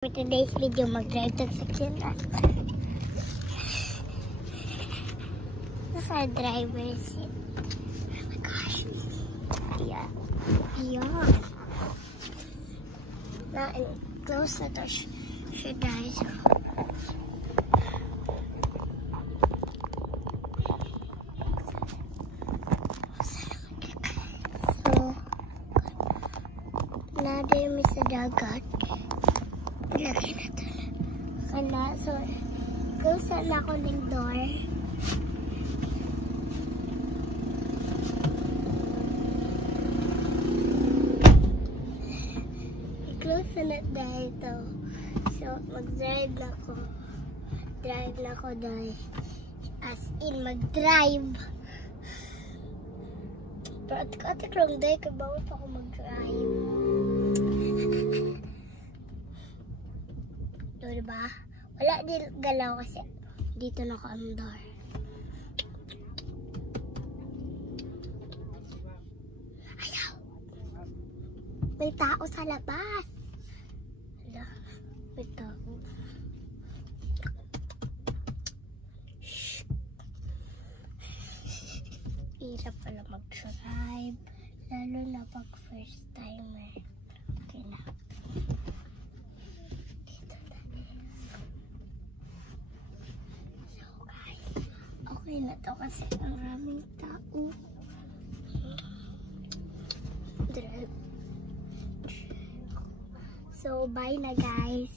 For today's video, mag-drive tag sakyanan. Naka-driver seat. Oh my gosh. Yeah. Beyond. Close na to siya guys. So, nadir mi sa dagat. Lagay na ito. So, close na ako ng door. Close na dito. So, mag-drive na ako. Drive na ako dahil. As in, mag-drive. Pero atik-atik lang dahil kabawat ako mag-drive. Diba? Wala din galaw kasi dito na ako ang door. Ayaw! May tao sa labas! Hala, may tao. Shhh! Hirap pala mag-drive. Lalo na pag first timer. Okay na. Okay na to kasi maraming tao. So, bye na guys.